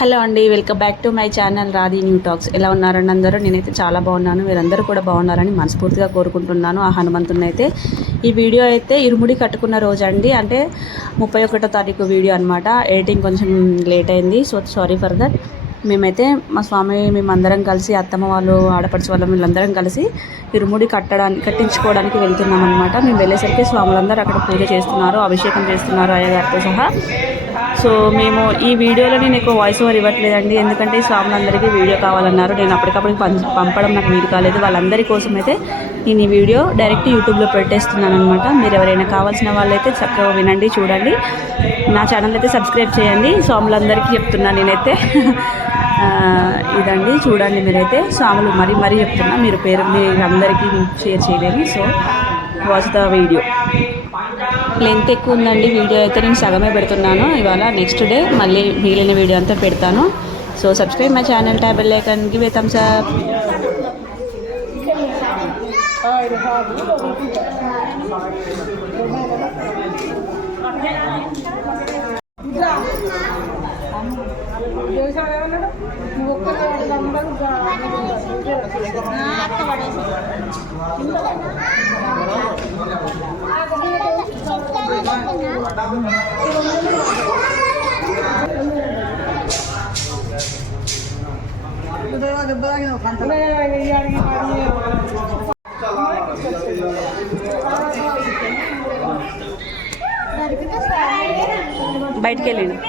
Hello అండి welcome back to my channel Radhi new talks. ఎలా ఉన్నారండి అందరూ? నేనైతే చాలా బాగున్నాను. మీరందరూ కూడా బాగున్నారని మనస్ఫూర్తిగా కోరుకుంటున్నాను. ఆ హనుమంతుని అయితే ఈ వీడియో అయితే ఇరుముడి కట్టుకున్న రోజు అండి అంటే ముప్పై ఒకటో తారీఖు వీడియో అనమాట ఎడిటింగ్ కొంచెం లేట్ అయింది. So sorry for that. మేమైతే మా స్వామి మేమందరం కలిసి అత్తమ్మ వాళ్ళు ఆడపడిచి వాళ్ళం వీళ్ళందరం కలిసి ఇరుముడి కట్టడానికి కట్టించుకోవడానికి వెళ్తున్నాం అనమాట మేము వెళ్ళేసరికి స్వాములందరూ అక్కడ పూజ చేస్తున్నారు అభిషేకం చేస్తున్నారు అయ్యగారితో సహా. సో మేము ఈ వీడియోలో నేను ఎక్కువ వాయిస్ ఓవర్ ఇవ్వట్లేదండి. ఎందుకంటే ఈ స్వాములందరికీ వీడియో కావాలన్నారు. నేను అప్పటికప్పుడు పంపడం నాకు వీలు కాలేదు. వాళ్ళందరి కోసం అయితే నేను ఈ వీడియో డైరెక్ట్ యూట్యూబ్లో పెట్టేస్తున్నాను అనమాట మీరు ఎవరైనా కావాల్సిన వాళ్ళైతే చక్కగా వినండి చూడండి. నా ఛానల్ అయితే సబ్స్క్రైబ్ చేయండి. స్వాములందరికీ చెప్తున్నాను నేనైతే. ఇదండి. చూడండి మీరైతే. స్వాములు మరీ మరీ చెప్తున్నా. మీరు పేరు మీ అందరికీ షేర్ చేయలేము so watch the video length ఎక్కువ ఉందండి వీడియో అయితే నేను సగమే పెడుతున్నాను. ఇవాళ నెక్స్ట్ డే మళ్ళీ మిగిలిన వీడియో అంతా పెడతాను. So subscribe my channel ట్యాబెల్ like and give a thumbs up బయటికి వెళ్ళండి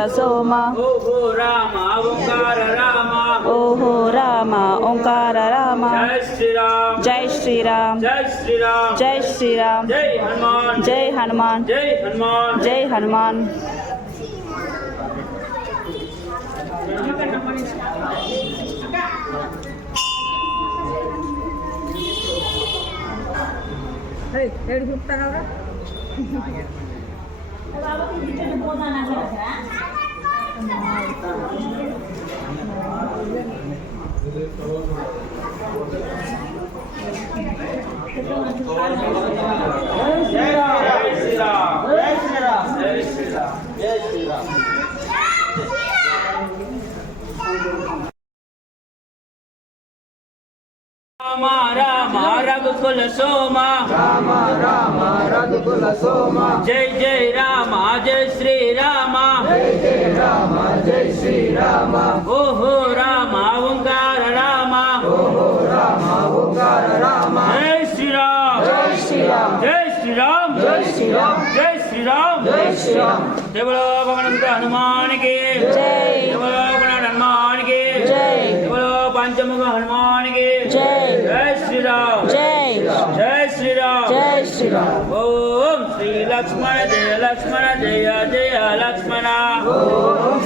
రఘుకుల సోమ. ఓహో రామ ఓంకార రామ. ఓహో రామ ఓంకార రామ. జై శ్రీరామ్. జై శ్రీరామ్. జై శ్రీరామ్. జై శ్రీరామ్. జై హనుమాన్. జై హనుమాన్. జై జై హనుమాన్ రఘుకుల సోమ. రామ రామ రఘుకుల సోమ. జై జై రామ జై శ్రీరామ జై జై రామ జై శ్రీరామ ఓహో రామ ఓంకార రామ. ఓహో రామ ఓంకార రామ. జై శ్రీరామ్ జై శ్రీరామ్ జై శ్రీరామ్ జై శ్రీరామ్ జై శ్రీరామ్ జై శ్రీరామ్ దేవలో భగవంత హనుమానికి. జై. దేవలో గణాఢ హనుమానికి దేవలో పంచముఖ హనుమానికి. జై. శ్రీరామ్ జై. జై శ్రీరామ్ జై శ్రీరామ్ ఓం శ్రీ లక్ష్మణ జయ లక్ష్మణ జయ జయ లక్ష్మణ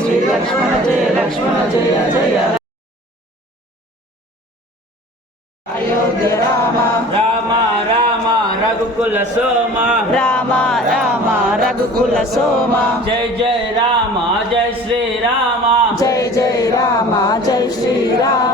శ్రీ లక్ష్మణ జయ లక్ష్మణ జయ జయ అయోధ్య రామ రామ రామ రఘుకుల సోమ రామ రామ రఘుకుల సోమ జై జై రామ జై శ్రీరామ జై జై రామ జై శ్రీరామ ఓహో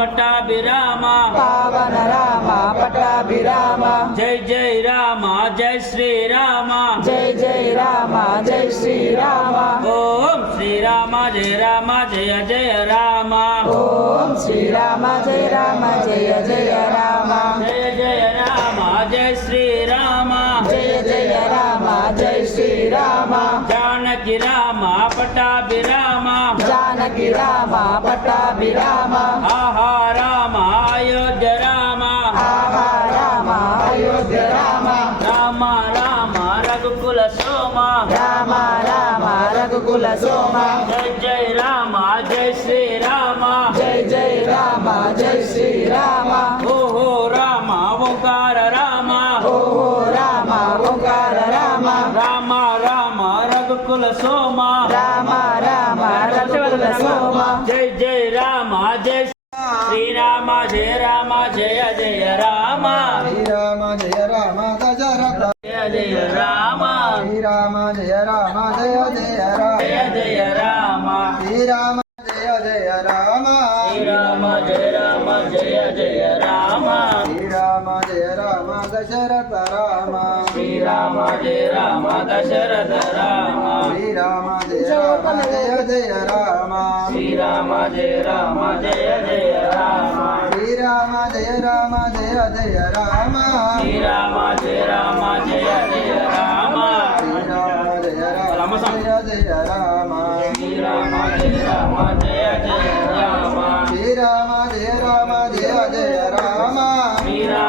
పట్టాభిరామ పావన రామ పట్టాభిరామ జై జై రామ జై శ్రీరామ జై జై రామ జై శ్రీరామ ఓం శ్రీరామ జయ రామ జయ జయ రామ ఓం శ్రీరామ జయ రామ జయ జయ రామ జయ జయ రామ జయ శ్రీరామ జయ జయ రామ జై శ్రీరామ జానకి రామ పట్టాభిరామ జానకి రామ పట్టాభిరామ ఆహా రామ అయోధ్య రామ ఆహా రామ అయోధ్య రామ రామ రామ రఘుకుల సోమ రామ రామ రఘుకుల సోమ జై జై రామ జై శ్రీరామ జై జై రామ జై శ్రీరామ ఓహో రామ ఓంకార రామ ఓహో రామ ఓంకార రామ రామ రామ రఘుకుల సోమ రామ రామ సోమ జై జై రామ జై శ్రీరామ జయ రామ జయ జయ రామ. శ్రీరామ జయ రామ దశరథ జయ జయ రామ. శ్రీరామ జయ రామ జయ జయ రామ. జయ జయ రామ. శ్రీరామ దశరథ రామ. శ్రీరామ జయ రామ దశరథ రామ. శ్రీరామ జయ రామ జయ జయ రామ. శ్రీరామ జయ రామ జయ జయ రామ. శ్రీరామ జయ రామ జయ జయ రామ. శ్రీరామ జయ రామ జయ జయ రామ. శ్రీరామ జయ రామ జయ జయ రామ. శ్రీరామ జయ రామ జయ జయ రామ. శ్రీరామ జయ రామ జయ జయ Rama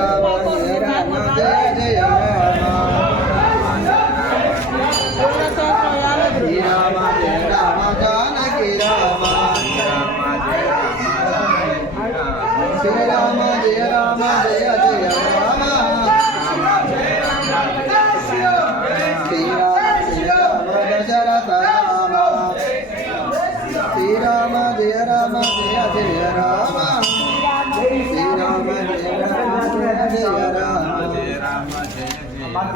Rama, Jaya Rama, Jaya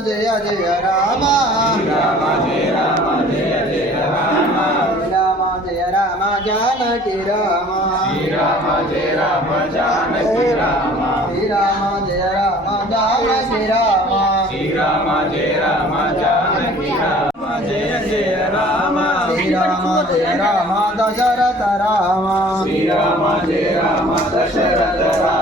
జయ జయ రామ. రామ జయ రామ జయ జయ రామ రామ జయ రామ జానకి రామ. రామ జయ రామ జానకి రామ. రామ జయ రామ జానకి రామ రామ జయ రామ జానకి రామ జయ జయ రామ రామ జయ రామ దశరథ రామ. రామ జయ రామ దశరథ రామ.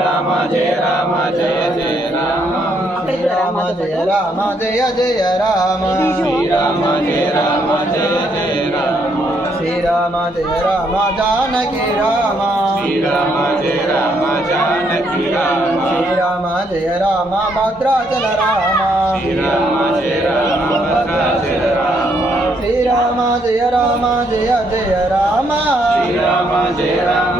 శ్రీరామ జయ రామ జయ జయ రామ శ్రీరామ జయ రామ జయ జయ రామ శ్రీరామ జయ రామ జయ జయ రామ శ్రీరామ జయ రామ జానకి రామ శ్రీరామ జయ రామ జానకి రామ శ్రీరామ జయ రామ భద్రాచల రామ శ్రీరామ జయ రామ భద్రాచల రామ శ్రీరామ జయ రామ జయ జయ రామ రామ జయ జయ రామ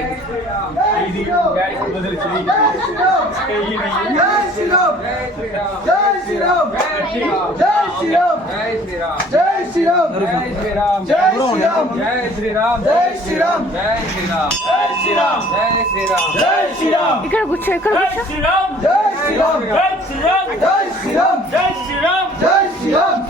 జై శ్రీరామ్ జై శ్రీరామ్ జై శ్రీరామ్ జై శ్రీరామ్ జై శ్రీరామ్ జై శ్రీరామ్ జై శ్రీరామ్ జై శ్రీరామ్ జై శ్రీరామ్ జై శ్రీరామ్ జై శ్రీరామ్ జై శ్రీరామ్ జై శ్రీరామ్ ఇక్కడ కూర్చో ఇక్కడ జై కూర్చో. శ్రీరామ్. జై శ్రీరామ్. జై శ్రీరామ్. జై శ్రీరామ్. జై శ్రీరామ్. జై శ్రీరామ్. జై శ్రీరామ్ జై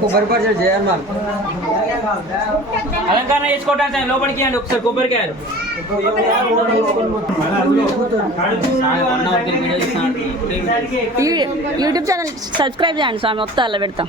కొబ్బరి పచ్చడి చేయాలి అలంకరణ చేసుకోవడానికి లోపలికి అండి ఒకసారి కొబ్బరికాయలు. యూట్యూబ్ ఛానల్ సబ్స్క్రైబ్ చేయండి స్వామి వస్తా అలా పెడతాం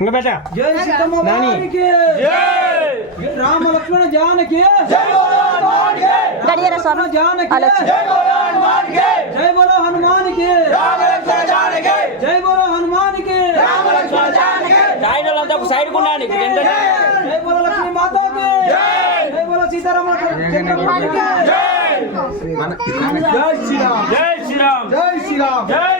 ఇంకా బేట. జై సీతమ్మ వారికి. జై! రామ లక్ష్మణ జానకి. జై గడియర స్వామి జానకి. జై బోలో హనుమానికి జై బోలో హనుమానికి. రామ లక్ష్మణ జానకి. జై బోలో హనుమానికి. రామ లక్ష్మణ జానకి. జాయినలంతా ఒక సైడ్ కున్నాను ఇప్పుడు ఎంత? జై! బోలో లక్ష్మీ మాతాకి. జై! జై బోలో సీతారామ జై శ్రీరామ్. జై శ్రీరామ్. జై శ్రీరామ్. జై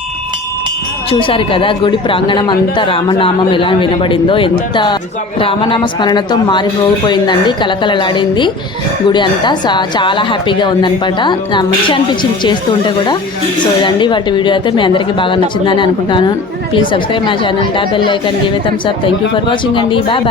చూశారు కదా గుడి ప్రాంగణం అంతా రామనామం ఎలా వినబడిందో ఎంత రామనామ స్మరణతో మారిపోగిపోయిందండి కలకలలాడింది గుడి అంతా. చాలా హ్యాపీగా ఉందనమాట మంచి అనిపించింది చేస్తూ ఉంటే కూడా. సో ఇదండి వాటి వీడియో అయితే మీ అందరికీ బాగా నచ్చిందని అనుకుంటాను. ప్లీజ్ సబ్స్క్రైబ్ మై ఛానల్ డా like and give thumbs up thank you for watching అండి. Bye bye